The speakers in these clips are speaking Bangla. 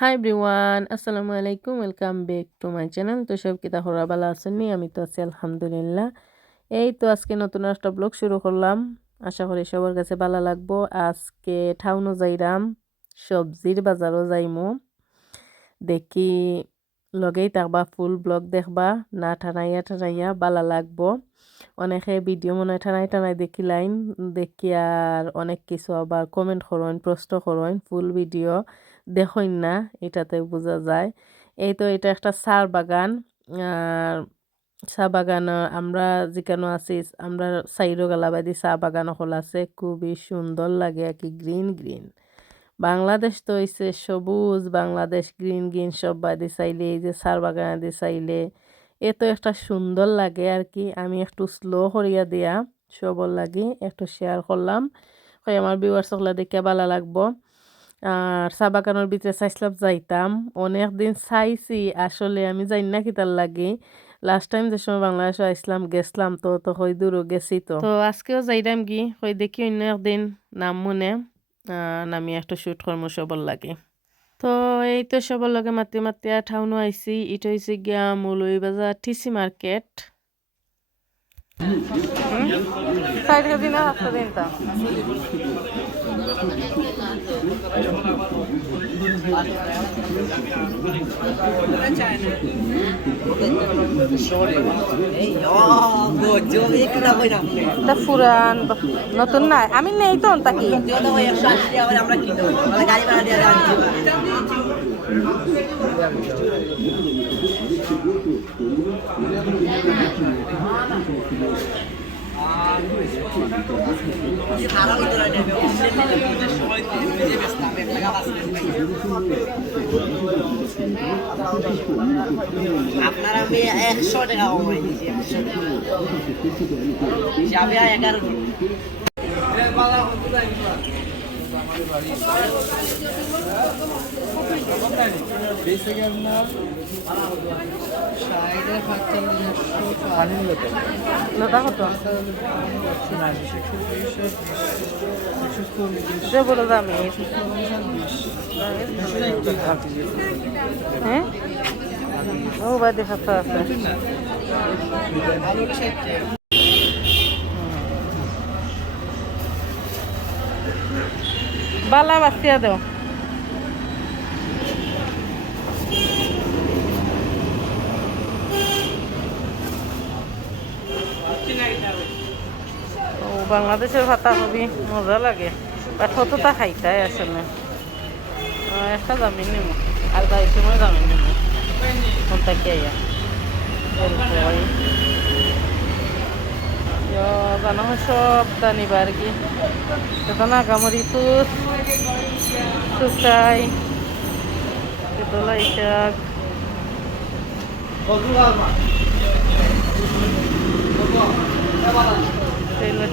হাই এভরিওয়ান, আসসালামু আলাইকুম। Welcome back to my channel. তো সব কিতা হরা ভালো আছেননি? আমি তো আছি আলহামদুলিল্লাহ। এই তো আজকে নতুন একটা ব্লগ শুরু করলাম। আশা করি সবার কাছে ভালো লাগবো। আজকে ঠাউনও যাইরাম, সবজির বাজারও যাইমু। দেখি লগেই থাকবা, ফুল ব্লগ দেখবা, না ঠানাইয়া ঠানাইয়া ভালো লাগবো। অনেকে ভিডিও মনে হয় ঠানাই ঠানাই দেখিলাইন, দেখি আর অনেক কিছু আবার কমেন্ট করেন, প্রশ্ন করেন। ফুল ভিডিও দেখইন না, এটাতে বোঝা যায়। এই তো এটা একটা চা বাগান। আর চা বাগান আমরা যেখানে আছি, আমরা সাইরো গালাবাদি চা বাগান হল আছে, খুবই সুন্দর লাগে আর কি, গ্রিন গ্রিন। বাংলাদেশ তো হইছে সবুজ, বাংলাদেশ গ্রিন গ্রিন সব বাদি চাইলে, এই যে চা বাগান আদি চাইলে এ তো একটা সুন্দর লাগে আর কি। আমি একটু স্লো করিয়া দিয়া সবর লাগি একটু শেয়ার করলাম, হয় আমার ভিউয়ার্স সকলা দেখে ভালো লাগবো। আর চা বাগানের ভিতরে চাইছিলাম যাইতাম, অনেক দিন চাইছি আসলে, আমি জানি না কিতার লাগি। লাস্ট টাইম যে সময় বাংলাদেশে আসলাম গেছিলাম, তো হই দূরও গেছি। তো আজকেও যাইতাম কি হই, দেখি অন্য একদিন নাম মনে নামি একটা শুট কর্ম সবর লাগে। তো এই তো সবার লগে মাতি মাতি ঠাউনো আইছি। এটা হয়েছে গিয়া Moulvibazar TC market. Side KG না রাস্তা দিন তা পুরান নতুন নাই, আমি নেই তো তাকি আপনার আমি 100 টাকা কমাই দিয়েছি, 100 টাকা হিসাবে 11 লতা কত বলো দামি? হ্যাঁ, ও বাদে ফাঁকা আছে। বালা বাস্তিয়া দাও। ও বাংলাদেশের ভাতা খুবই মজা লাগে, বাট কতটা খাইতাই আসলে। একটা জামিন নিব আর গাড়ির সময় জামিন নিব কোনটা কে জানো সব জানিবা আর কি। এটা নাগামরি তুষ শুকাই তোলাই শাক,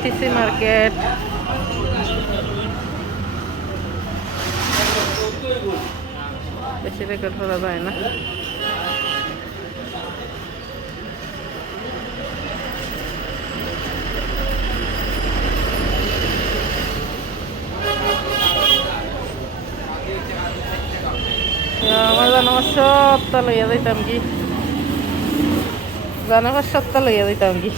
টিসি মার্কেট। বেশি রেকর্ড করা যায় না। আমার জানাবার সবটা লইয়া যাইতাম কি, জানাবার সবটা লইয়া যাইতাম কি।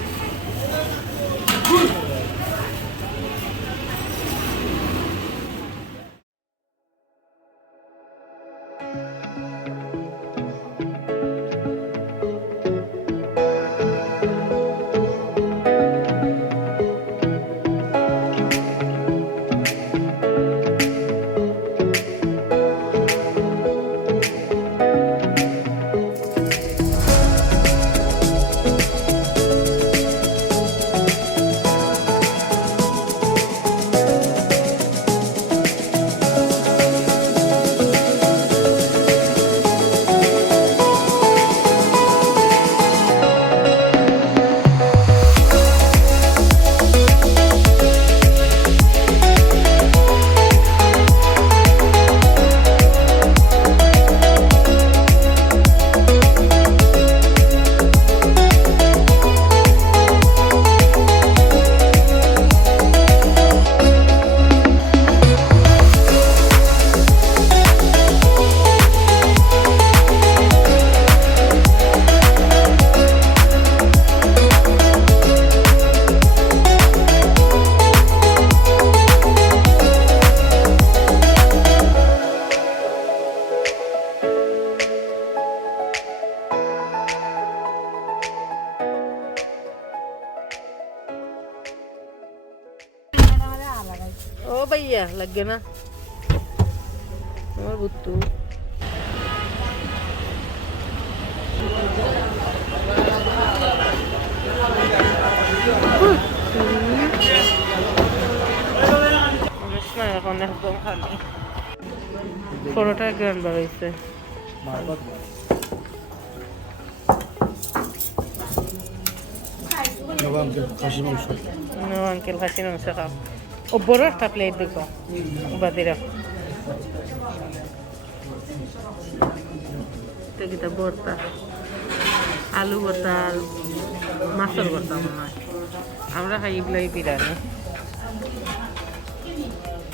কিয়া লাগে না আমার বুত্তু না এখন একদম খালি পরোটা গ্রান বাড়াইছে No, anche il casino non si fa. O borrata plate di qua. Va a dire. Te kita borta. Alu borta. Masal borta mama. Amra খাই ইগলাই বিরিয়ানি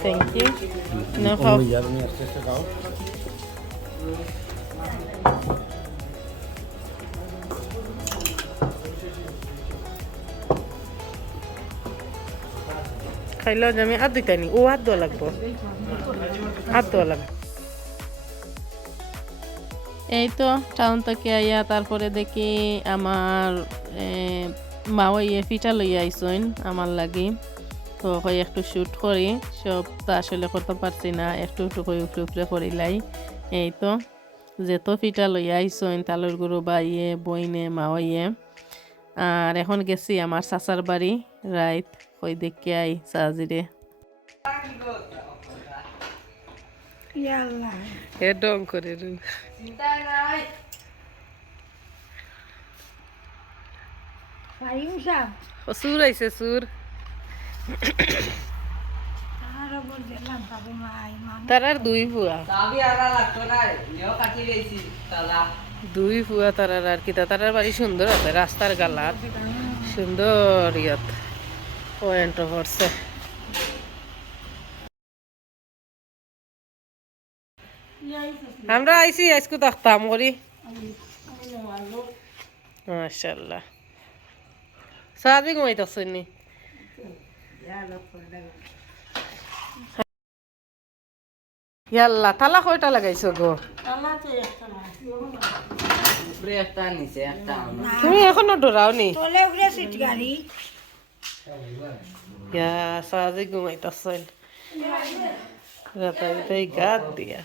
থ্যাংক ইউ না খাও খাইলেও আমি আর দুইটা নি ও আর দেওয়া লাগবো আর দেওয়া লাগবে এই তো টাউন থেকে আইয়া তারপরে দেখি আমার মাও ইয়ে পিঠা লইয়া আইসইন আমার লাগি তো হয় একটু শ্যুট করি সব তো আসলে করতে পারছি না একটু একটু করে উপরে উপরে করিলাই এই তো যেত পিঠা লইয়া আইসইন তালুর গরু বা ইয়ে বইনে মাও ইয়ে আর এখন গেছি আমার চাচার বাড়ি রাইত ওই দেখে আই সাজিরে এ ডং করে সুর আইছে সুর তারার দুই ফুয়া দুই ফুয়া তারার আর কি তারার বাড়ি সুন্দর আছে রাস্তার গালার সুন্দর ইয়াত পয়েন্ট পড়ছে আমরা আইসি আজকে দেখতাম করি মাশাআল্লাহ সাদি ঘুমাইতেছেন নি ইয়াল্লা তালা কয়টা লাগাইছো গো তুমি এখনো ডরাও নি সাদি ঘুমাইতেছেন রাতাই গাত দিয়া